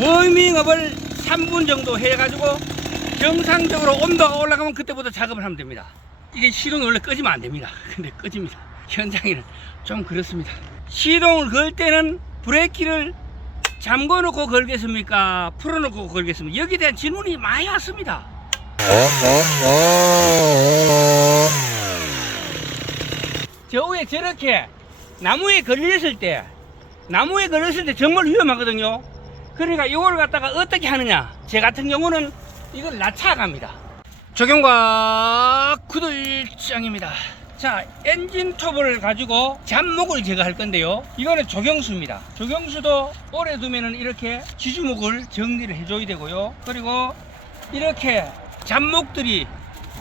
워밍업을 3분 정도 해가지고 정상적으로 온도가 올라가면 그때부터 작업을 하면 됩니다. 이게 시동이 원래 끄지면 안 됩니다. 근데 꺼집니다. 현장에는 좀 그렇습니다. 시동을 걸 때는 브레이크를 잠궈 놓고 걸겠습니까? 풀어 놓고 걸겠습니까? 여기에 대한 질문이 많이 왔습니다. 저 위에 저렇게 나무에 걸렸을 때 정말 위험하거든요. 그러니까 이걸 갖다가 어떻게 하느냐, 제 같은 경우는 이걸 낮춰갑니다. 적용과 구들장입니다. 자, 엔진톱을 가지고 잡목을 제거할 건데요, 이거는 조경수입니다. 조경수도 오래 두면은 이렇게 지주목을 정리를 해줘야 되고요, 그리고 이렇게 잡목들이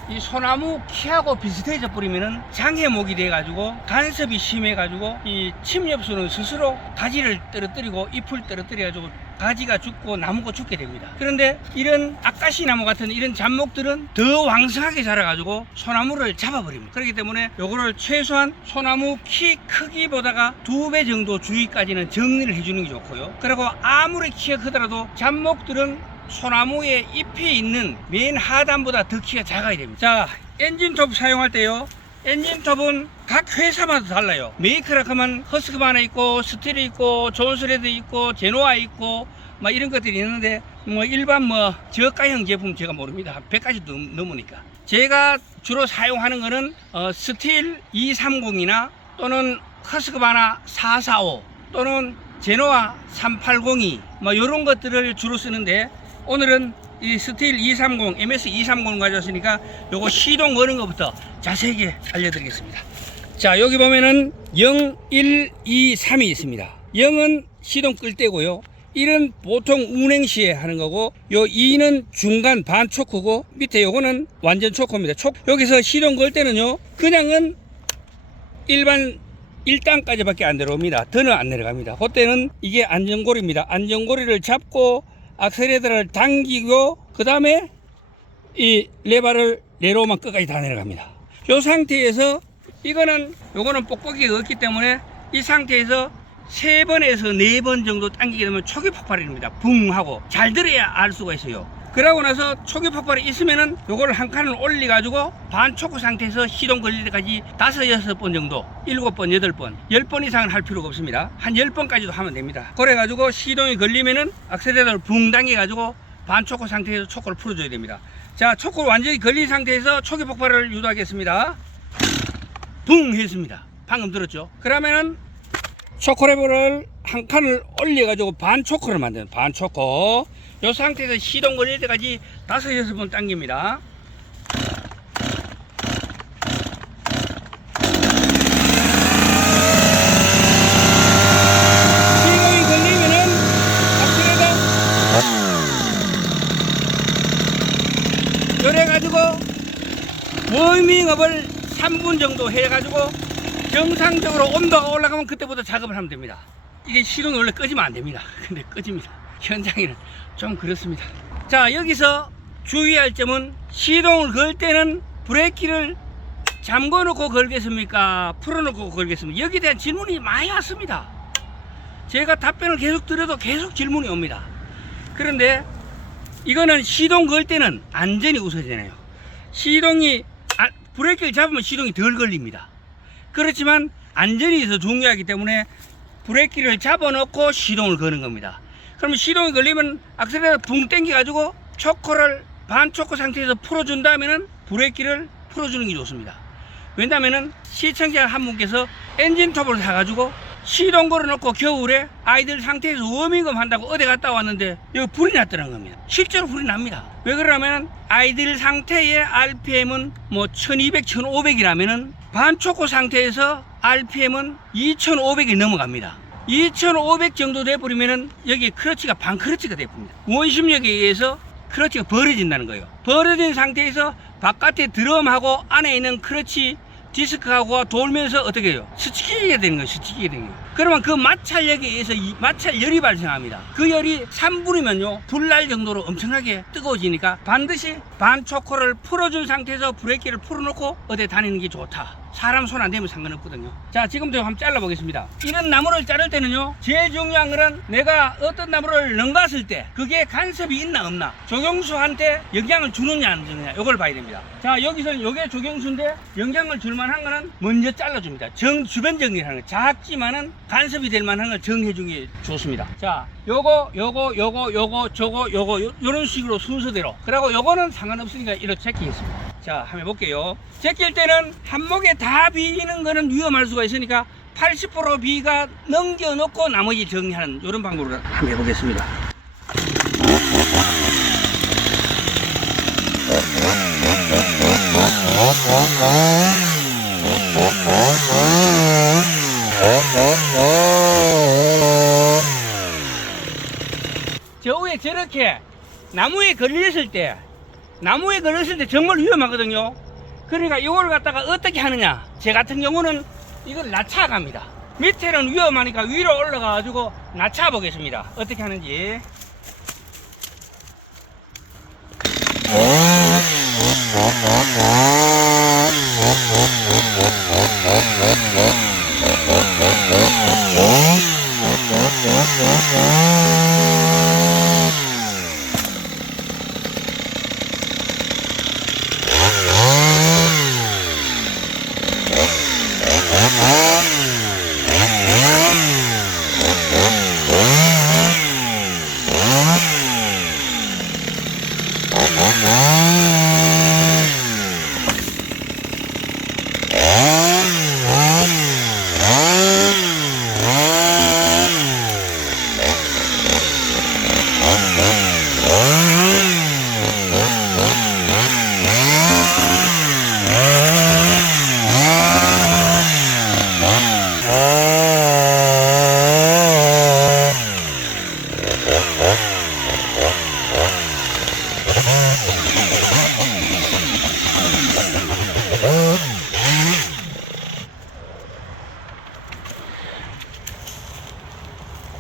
이 소나무 키하고 비슷해져 버리면은 장해목이 돼 가지고 간섭이 심해 가지고 이 침엽수는 스스로 가지를 떨어뜨리고 잎을 떨어뜨려 가지고 가지가 죽고 나무가 죽게 됩니다. 그런데 이런 아까시 나무 같은 이런 잡목들은 더 왕성하게 자라 가지고 소나무를 잡아버립니다. 그렇기 때문에 요거를 최소한 소나무 키 크기보다가 2배 정도 주위까지는 정리를 해주는 게 좋고요, 그리고 아무리 키가 크더라도 잡목들은 소나무에 잎이 있는 맨 하단보다 더 키가 작아야 됩니다. 자, 엔진톱 사용할 때요, 엔진톱은 각 회사마다 달라요. 메이커라 하면 허스크바나 있고 스틸이 있고 존스레드 있고 제노아 있고 막 이런 것들이 있는데, 뭐 일반 뭐 저가형 제품 제가 모릅니다. 한 100가지 넘으니까. 제가 주로 사용하는 거는 스틸 230이나 또는 허스크바나 445 또는 제노아 380이 뭐 이런 것들을 주로 쓰는데, 오늘은 이 스틸 230, MS 230을 가져왔으니까 요거 시동 거는 것부터 자세하게 알려드리겠습니다. 자, 여기 보면은 0, 1, 2, 3이 있습니다. 0은 시동 끌 때고요, 1은 보통 운행 시에 하는 거고, 요 2는 중간 반 초크고, 밑에 요거는 완전 초크입니다. 여기서 시동 걸 때는요, 그냥은 일반 1단까지 밖에 안 내려옵니다. 더는 안 내려갑니다. 그때는 이게 안전고리입니다. 안전고리를 잡고 악셀레터를 당기고 그 다음에 이 레버를 내려오면 끝까지 다 내려갑니다. 이 상태에서 요거는 뽁뽁이가 없기 때문에 이 상태에서 3번에서 4번 정도 당기게 되면 초기 폭발이 됩니다. 붕 하고 잘 들어야 알 수가 있어요. 그러고 나서 초기 폭발이 있으면은 요거를 한 칸을 올려 가지고 반초크 상태에서 시동 걸릴 때까지 5, 6번 정도, 7번, 8번, 10번 이상은 할 필요가 없습니다. 한 10번까지도 하면 됩니다. 그래 가지고 시동이 걸리면은 악셀레터를 붕 당겨 가지고 반초크 상태에서 초크를 풀어줘야 됩니다. 자, 초크를 완전히 걸린 상태에서 초기 폭발을 유도하겠습니다. 붕 했습니다. 방금 들었죠? 그러면은 초크레버를 한 칸을 올려 가지고 반초크를 만드는 반초크. 이 상태에서 시동 걸릴 때까지 5, 6번 당깁니다. 시동이 걸리면은 악셀레터 요래 가지고 워밍업을 3분 정도 해 가지고 정상적으로 온도가 올라가면 그때부터 작업을 하면 됩니다. 이게 시동이 원래 끄지면 안 됩니다. 근데 꺼집니다. 현장에는 좀 그렇습니다. 자, 여기서 주의할 점은 시동을 걸 때는 브레이크를 잠궈 놓고 걸겠습니까? 풀어 놓고 걸겠습니까? 여기에 대한 질문이 많이 왔습니다. 제가 답변을 계속 드려도 계속 질문이 옵니다. 그런데 이거는 시동 걸 때는 안전이 우선이잖아요. 브레이크를 잡으면 시동이 덜 걸립니다. 그렇지만 안전이 더 중요하기 때문에 브레이크를 잡아 놓고 시동을 거는 겁니다. 그러면 시동이 걸리면 악셀레터 붕 당겨 가지고 초크를 반초크 상태에서 풀어준 다음에는 브레이크를 풀어주는 게 좋습니다. 왜냐면은 시청자 한 분께서 엔진톱을 사가지고 시동 걸어놓고 겨울에 아이들 상태에서 워밍업 한다고 어디 갔다 왔는데 여기 불이 났다는 겁니다. 실제로 불이 납니다. 왜 그러냐면 아이들 상태의 RPM은 뭐 1200, 1500이라면은 반초크 상태에서 RPM은 2500이 넘어갑니다. 2500 정도 돼버리면은 여기 크러치가 반크러치가 돼버립니다. 원심력에 의해서 크러치가 벌어진다는 거예요. 벌어진 상태에서 바깥에 드럼하고 안에 있는 크러치 디스크하고 돌면서 어떻게 해요? 스치게 되는 거예요. 스치게 되는 거예요. 그러면 그 마찰력에 의해서 마찰열이 발생합니다. 그 열이 3분이면요 불날 정도로 엄청나게 뜨거워지니까 반드시 반초크를 풀어준 상태에서 브레이크를 풀어놓고 어디 다니는 게 좋다. 사람 손 안 대면 상관없거든요. 자, 지금부터 한번 잘라보겠습니다. 이런 나무를 자를 때는요, 제일 중요한 거는 내가 어떤 나무를 넘갔을 때 그게 간섭이 있나 없나, 조경수한테 영향을 주느냐 안 주느냐, 이걸 봐야 됩니다. 자, 여기서는 요게 조경수인데 영향을 줄 만한 거는 먼저 잘라줍니다. 주변 정리하는 거. 작지만은 간섭이 될 만한 걸 정해주는 게 좋습니다. 자, 요거 저거 요런 식으로 순서대로. 그리고 요거는 상관없으니까 이렇게 제끼겠습니다. 자, 한번 해볼게요. 제낄 때는 한목에 다 비는 거는 위험할 수가 있으니까 80% 비가 넘겨놓고 나머지 정리하는 이런 방법으로 한번 해보겠습니다. 저 위에 저렇게 나무에 걸렸을 때 정말 위험하거든요. 그러니까 이걸 갖다가 어떻게 하느냐, 제 같은 경우는 이걸 낮춰 갑니다. 밑에는 위험하니까 위로 올라가 가지고 낮춰 보겠습니다. 어떻게 하는지.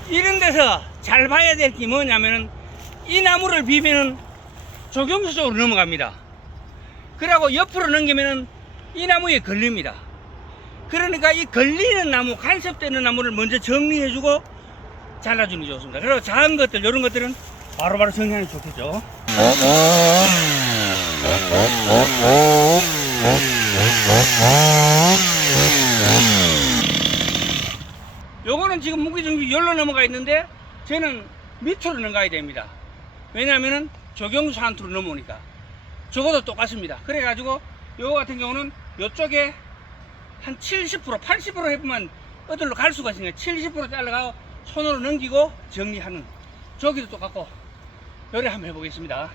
이런 데서 잘 봐야 될 게 뭐냐면은 이 나무를 비비면 조경수 쪽으로 넘어갑니다. 그리고 옆으로 넘기면은 이 나무에 걸립니다. 그러니까 이 걸리는 나무, 간섭되는 나무를 먼저 정리해주고 잘라주는 게 좋습니다. 그리고 작은 것들, 이런 것들은 바로바로 정리하는 게 좋겠죠. 요거는 지금 무게중심이 열로 넘어가 있는데 저는 밑으로 넘어가야 됩니다. 왜냐하면은 조경수 한투로 넘어오니까. 저것도 똑같습니다. 그래가지고 요거 같은 경우는 요쪽에 한 70%, 80% 해보면 어디로 갈 수가 있으니까 70% 잘라가고 손으로 넘기고 정리하는. 저기도 똑같고. 요래 한번 해보겠습니다.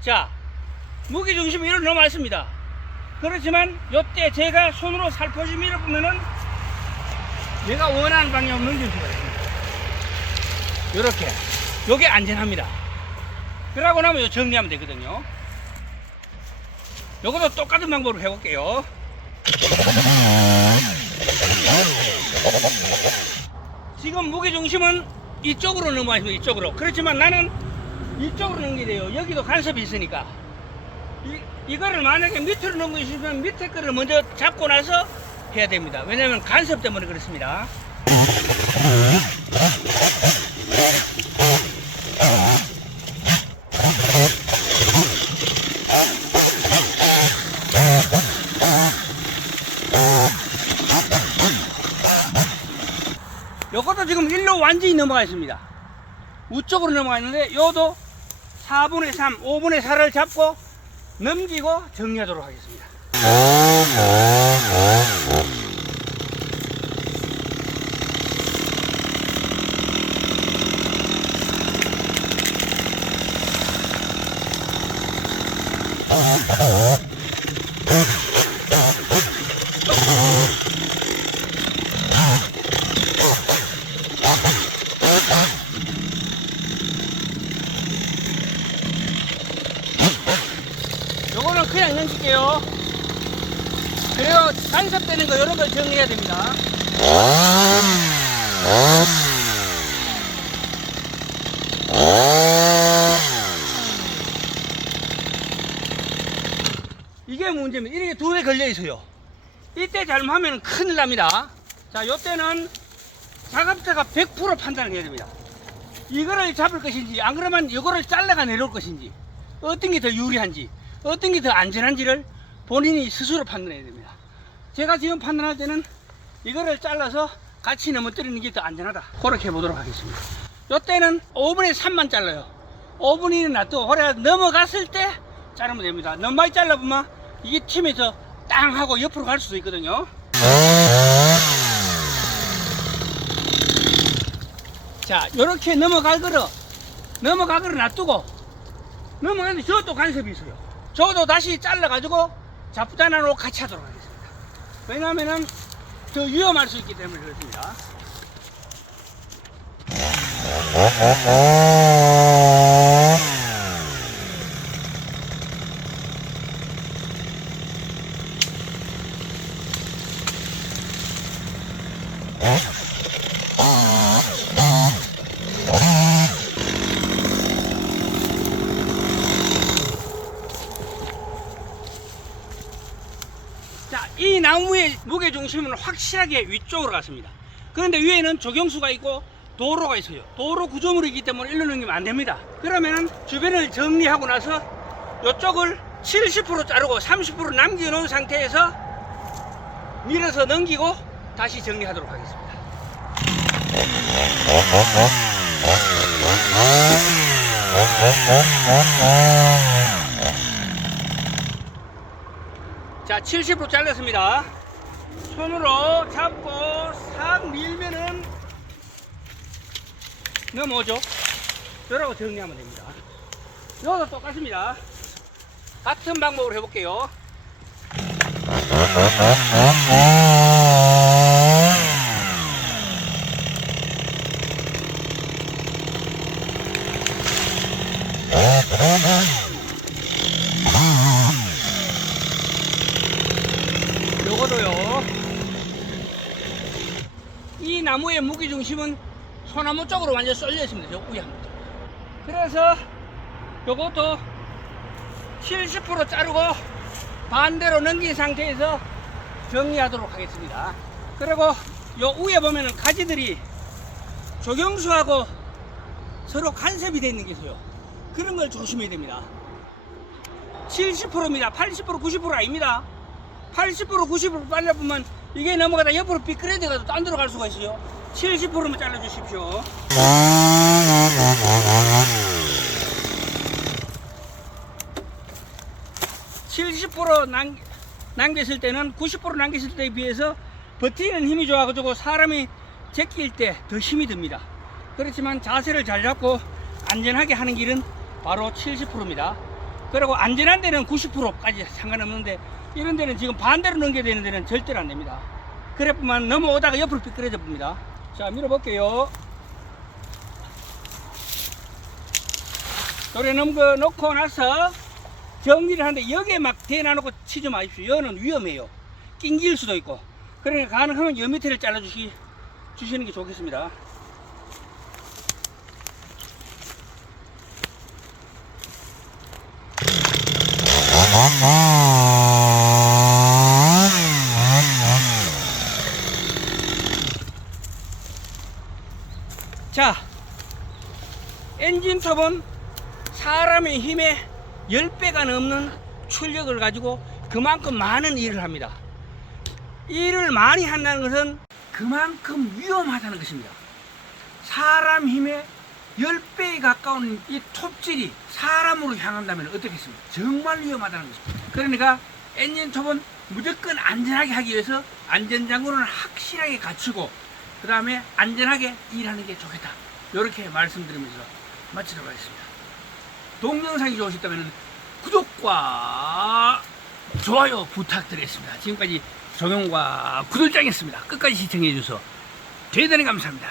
자, 무게중심이 이로 넘어왔습니다. 그렇지만 요때 제가 손으로 살포시 밀어보면은 내가 원하는 방향으로 넘길 수가 있습니다. 요렇게. 요게 안전합니다. 그러고 나면 요 정리하면 되거든요. 요것도 똑같은 방법으로 해볼게요. 지금 무게중심은 이쪽으로 넘어와 있습니다. 이쪽으로. 그렇지만 나는 이쪽으로 넘겨야 돼요. 여기도 간섭이 있으니까. 이거를 만약에 밑으로 넘기시면 밑에 거를 먼저 잡고 나서 해야 됩니다. 왜냐하면 간섭 때문에 그렇습니다. 요것도 지금 일로 완전히 넘어가 있습니다. 우쪽으로 넘어가 있는데 요도 4분의 3, 5분의 4를 잡고 넘기고 정리하도록 하겠습니다. 요거는 그냥 넘길게요. 그리고 간섭되는 거 이런 걸 정리해야 됩니다. 걸려 있어요. 이때 잘못하면 큰일 납니다. 자, 요때는 작업자가 100% 판단을 해야 됩니다. 이거를 잡을 것인지, 안 그러면 이거를 잘라가 내려올 것인지, 어떤 게 더 유리한지, 어떤 게 더 안전한지를 본인이 스스로 판단해야 됩니다. 제가 지금 판단할 때는 이거를 잘라서 같이 넘어뜨리는 게 더 안전하다. 그렇게 해보도록 하겠습니다. 요때는 5분의 3만 잘라요. 5분이 놔두고, 그래 넘어갔을 때 자르면 됩니다. 너무 많이 잘라보면 이게 튀면서 땅 하고 옆으로 갈 수도 있거든요. 자, 요렇게 넘어가거라 놔두고, 넘어가는데 저도 간섭이 있어요. 저도 다시 잘라가지고 자부단으로 같이 하도록 하겠습니다. 왜냐하면은 더 위험할 수 있기 때문에 그렇습니다. 자, 이 나무의 무게중심은 확실하게 위쪽으로 갔습니다. 그런데 위에는 조경수가 있고 도로가 있어요. 도로 구조물이기 때문에 일로 넘기면 안 됩니다. 그러면은 주변을 정리하고 나서 이쪽을 70% 자르고 30% 남겨놓은 상태에서 밀어서 넘기고 다시 정리하도록 하겠습니다. 자, 70% 잘랐습니다. 손으로 잡고 싹 밀면은 넘어오죠. 이러고 정리하면 됩니다. 이것도 똑같습니다. 같은 방법으로 해볼게요. 요거도요. 이 나무의 무게중심은 소나무 쪽으로 완전 쏠려 있습니다. 저 위에 한번. 그래서 요것도 70% 자르고 반대로 넘긴 상태에서 정리하도록 하겠습니다. 그리고 요 위에 보면은 가지들이 조경수하고 서로 간섭이 되어 있는 게 있어요. 그런 걸 조심해야 됩니다. 70%입니다. 80% 90% 아닙니다. 80% 90% 잘라보면 이게 넘어가다 옆으로 삐끄러져가지고 딴 데로 갈 수가 있어요. 70%만 잘라주십시오. 남겼을 때는 90% 남겼을 때에 비해서 버티는 힘이 좋아가지고 사람이 제낄 때 더 힘이 듭니다. 그렇지만 자세를 잘 잡고 안전하게 하는 길은 바로 70%입니다. 그리고 안전한 데는 90%까지 상관없는데 이런 데는 지금 반대로 넘겨야 되는 데는 절대로 안 됩니다. 그래뿐만 넘어오다가 옆으로 삐끄러져 봅니다. 자, 밀어볼게요. 요래 넘겨놓고 나서 정리를 하는데 여기에 막 대놔놓고 치지 마십시오. 여는 위험해요. 낑길 수도 있고. 그러니까 가능하면 여 밑에를 잘라주시는 게 좋겠습니다. 자, 엔진톱은 사람의 힘의 10배가 넘는 출력을 가지고 그만큼 많은 일을 합니다. 일을 많이 한다는 것은 그만큼 위험하다는 것입니다. 사람 힘의 10배에 가까운 이 톱질이 사람으로 향한다면 어떻겠습니까? 정말 위험하다는 것입니다. 그러니까 엔진톱은 무조건 안전하게 하기 위해서 안전장구는 확실하게 갖추고 그 다음에 안전하게 일하는 게 좋겠다. 이렇게 말씀드리면서 마치도록 하겠습니다. 동영상이 좋으셨다면 구독과 좋아요 부탁드리겠습니다. 지금까지 정용과 구들장이었습니다. 끝까지 시청해 주셔서 대단히 감사합니다.